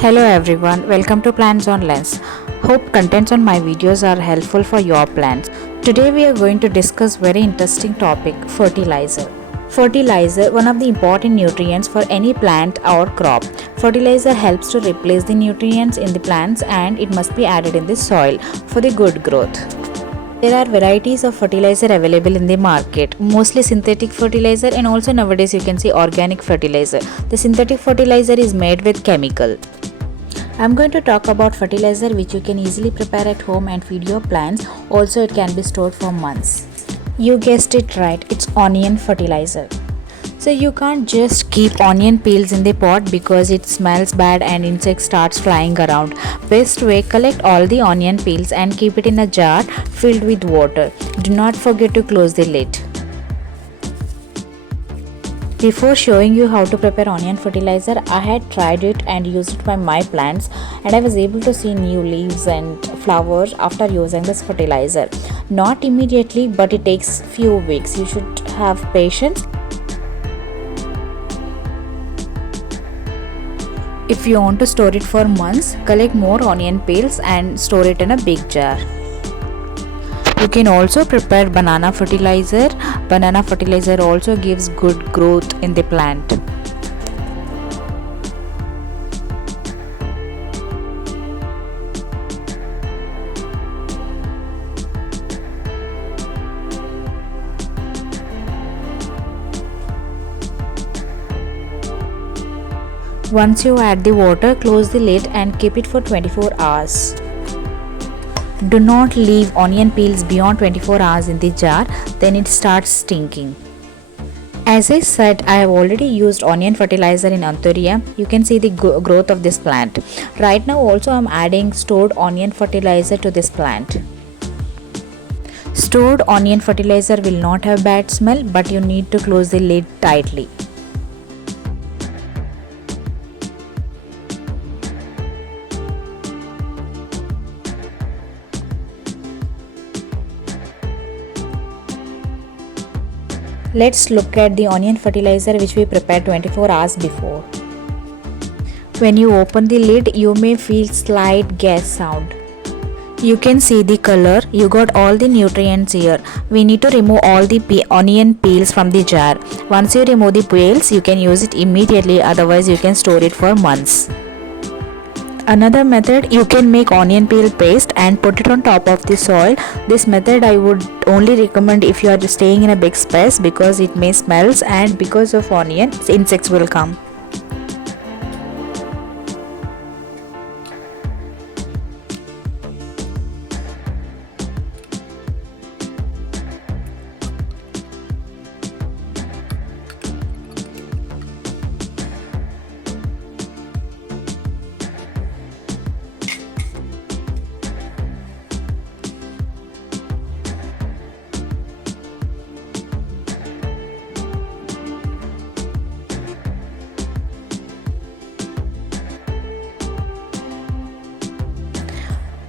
Hello everyone, welcome to Plants on Lens. Hope contents on my videos are helpful for your plants. Today we are going to discuss very interesting topic, fertilizer. Fertilizer, one of the important nutrients for any plant or crop. Fertilizer helps to replace the nutrients in the plants and it must be added in the soil for the good growth. There are varieties of fertilizer available in the market, mostly synthetic fertilizer and also nowadays you can see organic fertilizer. The synthetic fertilizer is made with chemical. I'm going to talk about fertilizer which you can easily prepare at home and feed your plants. Also it can be stored for months. You guessed it right, it's onion fertilizer. So you can't just keep onion peels in the pot because it smells bad and insects starts flying around. Best way, collect all the onion peels and keep it in a jar filled with water. Do not forget to close the lid. Before showing you how to prepare onion fertilizer, I had tried it and used it by my plants and I was able to see new leaves and flowers after using this fertilizer. Not immediately, but it takes few weeks. You should have patience. If you want to store it for months, collect more onion peels and store it in a big jar. You can also prepare banana fertilizer. Banana fertilizer also gives good growth in the plant. Once you add the water, close the lid and keep it for 24 hours. Do not leave onion peels beyond 24 hours in the jar, then it starts stinking. As I said, I have already used onion fertilizer in Anthurium. You can see the growth of this plant. Right now also I am adding stored onion fertilizer to this plant. Stored onion fertilizer will not have bad smell, but you need to close the lid tightly. Let's look at the onion fertilizer which we prepared 24 hours before. When you open the lid, you may feel slight gas sound. You can see the color. You got all the nutrients here. We need to remove all the onion peels from the jar. Once you remove the peels, you can use it immediately, otherwise you can store it for months. Another method, you can make onion peel paste and put it on top of the soil. This method I would only recommend if you are staying in a big space because it may smells and because of onion, insects will come.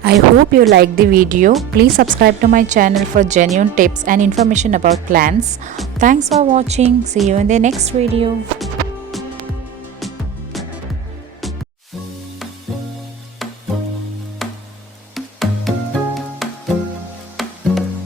I hope you liked the video. Please subscribe to my channel for genuine tips and information about plants. Thanks for watching. See you in the next video.